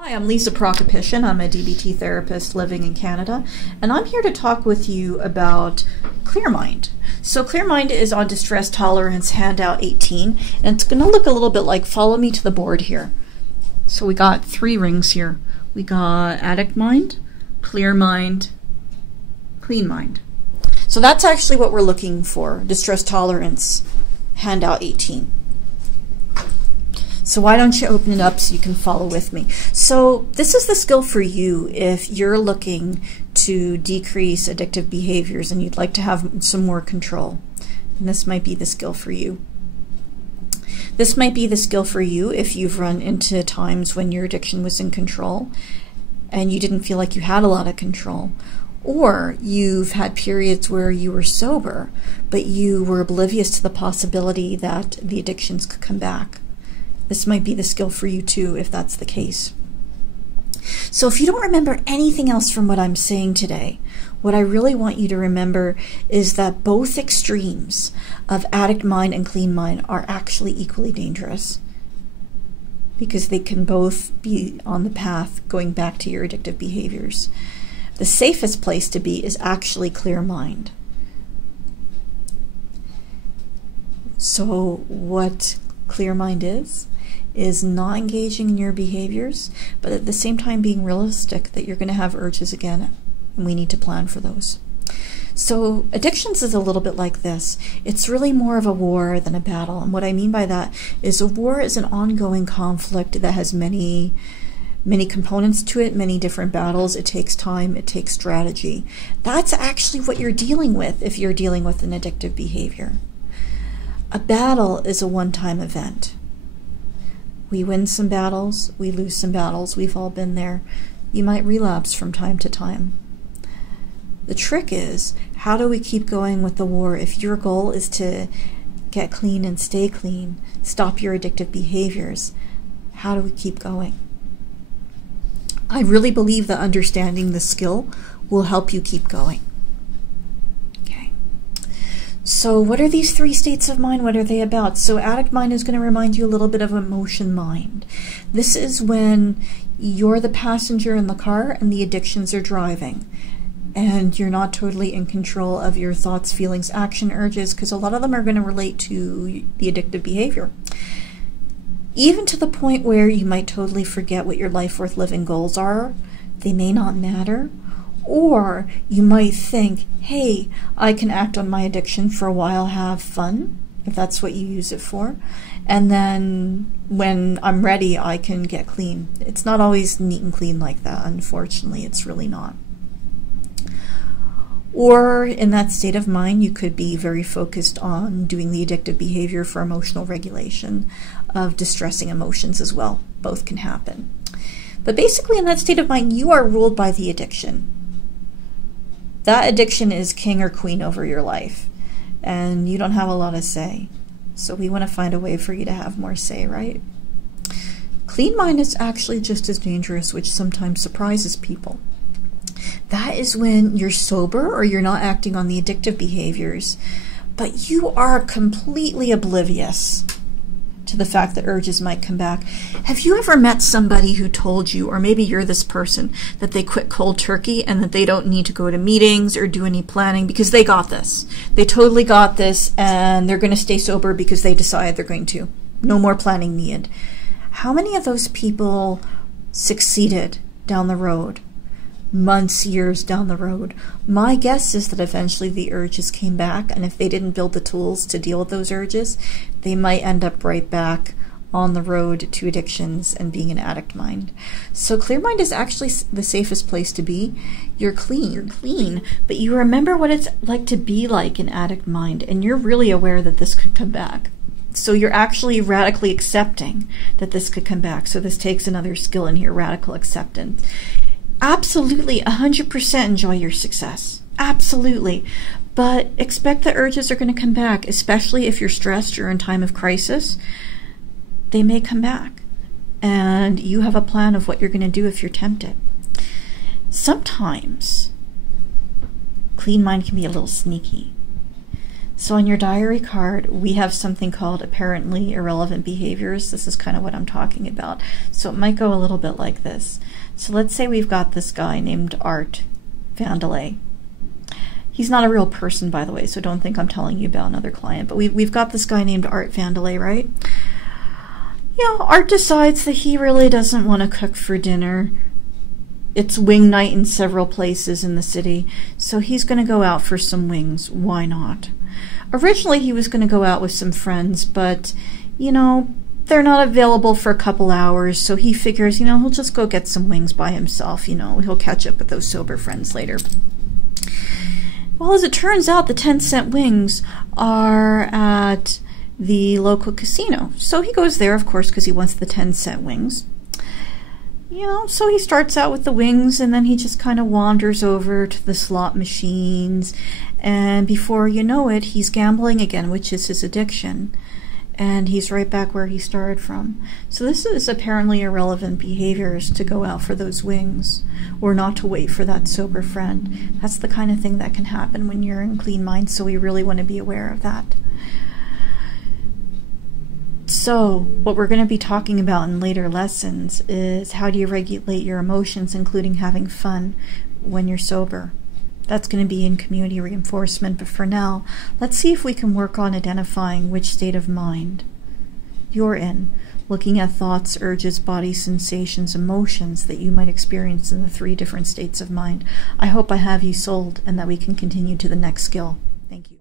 Hi, I'm Lisa Prokopyshin. I'm a DBT therapist living in Canada, and I'm here to talk with you about ClearMind. So ClearMind is on Distress Tolerance Handout 18, and it's going to look a little bit like, follow me to the board here. So we got 3 rings here. We got Addict Mind, ClearMind, Clean Mind. So that's actually what we're looking for, Distress Tolerance Handout 18. So why don't you open it up so you can follow with me. So this is the skill for you if you're looking to decrease addictive behaviors and you'd like to have some more control. And this might be the skill for you. This might be the skill for you if you've run into times when your addiction was in control and you didn't feel like you had a lot of control. Or you've had periods where you were sober, but you were oblivious to the possibility that the addictions could come back. This might be the skill for you too, if that's the case. So if you don't remember anything else from what I'm saying today, what I really want you to remember is that both extremes of addict mind and clean mind are actually equally dangerous, because they can both be on the path going back to your addictive behaviors. The safest place to be is actually clear mind. So what clear mind is not engaging in your behaviors, but at the same time being realistic that you're going to have urges again, and we need to plan for those. So addictions is a little bit like this. It's really more of a war than a battle. And what I mean by that is a war is an ongoing conflict that has many components to it, many different battles. It takes time, it takes strategy. That's actually what you're dealing with if you're dealing with an addictive behavior. A battle is a one-time event. We win some battles, we lose some battles, we've all been there. You might relapse from time to time. The trick is, how do we keep going with the war? If your goal is to get clean and stay clean, stop your addictive behaviors, how do we keep going? I really believe that understanding the skill will help you keep going. So what are these 3 states of mind? What are they about? So addict mind is going to remind you a little bit of emotion mind. This is when you're the passenger in the car and the addictions are driving. And you're not totally in control of your thoughts, feelings, action, urges, because a lot of them are going to relate to the addictive behavior. Even to the point where you might totally forget what your life worth living goals are. They may not matter. Or you might think, hey, I can act on my addiction for a while, have fun, if that's what you use it for. And then when I'm ready, I can get clean. It's not always neat and clean like that, unfortunately. It's really not. Or in that state of mind, you could be very focused on doing the addictive behavior for emotional regulation of distressing emotions as well. Both can happen. But basically in that state of mind, you are ruled by the addiction. That addiction is king or queen over your life, and you don't have a lot of say. So we want to find a way for you to have more say, right? Clean mind is actually just as dangerous, which sometimes surprises people. That is when you're sober or you're not acting on the addictive behaviors, but you are completely oblivious to the fact that urges might come back. Have you ever met somebody who told you, or maybe you're this person, that they quit cold turkey and that they don't need to go to meetings or do any planning because they got this? They totally got this and they're going to stay sober because they decide they're going to. No more planning needed. How many of those people succeeded down the road? Months, years down the road. My guess is that eventually the urges came back, and if they didn't build the tools to deal with those urges, they might end up right back on the road to addictions and being an addict mind. So clear mind is actually the safest place to be. You're clean, but you remember what it's like to be like an addict mind, and you're really aware that this could come back. So you're actually radically accepting that this could come back. So this takes another skill in here, radical acceptance. Absolutely, 100% enjoy your success. Absolutely. But expect the urges are going to come back, especially if you're stressed or in time of crisis. They may come back. And you have a plan of what you're going to do if you're tempted. Sometimes, clean mind can be a little sneaky. So on your diary card, we have something called apparently irrelevant behaviors. This is kind of what I'm talking about. So it might go a little bit like this. So let's say we've got this guy named Art Vandelay. He's not a real person, by the way, so don't think I'm telling you about another client. But we've got this guy named Art Vandelay, right? Art decides that he really doesn't want to cook for dinner. It's wing night in several places in the city, so he's going to go out for some wings. Why not? Originally, he was going to go out with some friends, but, they're not available for a couple hours, so he figures, he'll just go get some wings by himself. He'll catch up with those sober friends later. Well, as it turns out, the 10-cent wings are at the local casino. So he goes there, of course, because he wants the 10-cent wings. So he starts out with the wings, and then he just kind of wanders over to the slot machines. And before you know it, he's gambling again, which is his addiction. And he's right back where he started from. So this is apparently irrelevant behaviors, to go out for those wings or not to wait for that sober friend. That's the kind of thing that can happen when you're in clean mind, so we really want to be aware of that. So what we're going to be talking about in later lessons is how do you regulate your emotions, including having fun when you're sober. That's going to be in community reinforcement, but for now, let's see if we can work on identifying which state of mind you're in, looking at thoughts, urges, body sensations, emotions that you might experience in the 3 different states of mind. I hope I have you sold and that we can continue to the next skill. Thank you.